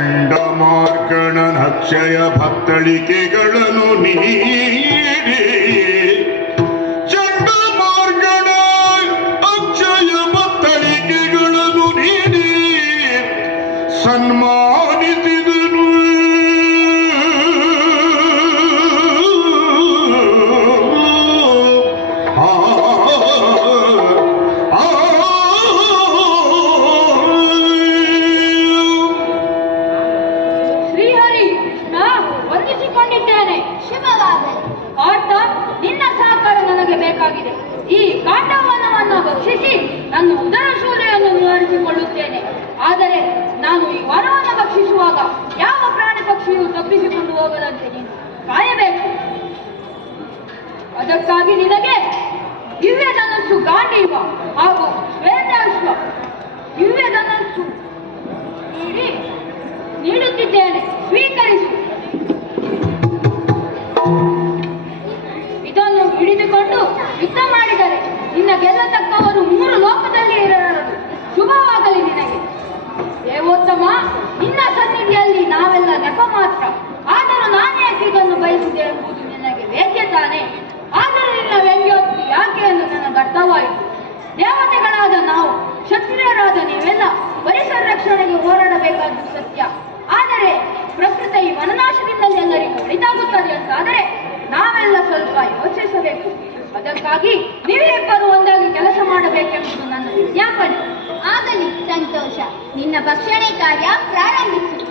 ಕಂಡ ಮಾರ್ಕಣನ ಅಕ್ಷಯ ಭತ್ತಳಿಕೆಗಳನ್ನು ನೀಡಿ. ಅಕ್ಷಯ ಭಕ್ತಳಿಕೆಗಳನ್ನು ನೀಡಿ. ಸನ್ಮಾನ ಹೋಗದಂತೆ ನೀನು ಕಾಯಬೇಕು. ಅದಕ್ಕಾಗಿ ನಿನಗೆ ದಿವ್ಯ ಧನಸ್ಸು ಗಾಂಡೀವ ಹಾಗೂ ವೇದಾಶ್ವ ದಿವ್ಯ ಧನಸ್ಸು ನೀಡಿ ನೀಡುತ್ತಿದ್ದೇನೆ. ಸ್ವೀಕರಿಸು. ಇದನ್ನು ಹಿಡಿದುಕೊಂಡು ಯುದ್ಧ ಮಾಡಿದರೆ ನಿನ್ನ ಗೆಲ್ಲತಕ್ಕವರು ಪರಿಸರ ರಕ್ಷಣೆಗೆ ಹೋರಾಡಬೇಕಾದ್ದು ಸತ್ಯ. ಆದರೆ ಪ್ರಕೃತ ಈ ವನನಾಶದಿಂದಲೇ ಎಲ್ಲರಿಗೂ ಒಳಿತಾಗುತ್ತದೆ ಅಂತಾದರೆ ನಾವೆಲ್ಲ ಸ್ವಲ್ಪ ಯೋಚಿಸಬೇಕು. ಅದಕ್ಕಾಗಿ ನೀವಿಬ್ಬರು ಒಂದಾಗಿ ಕೆಲಸ ಮಾಡಬೇಕೆಂಬುದು ನನ್ನ ವಿಜ್ಞಾಪನೆ. ಆಗಲಿ ಸಂತೋಷ. ನಿನ್ನ ಭಕ್ಷಣೆ ಕಾರ್ಯ ಪ್ರಾರಂಭಿಸು.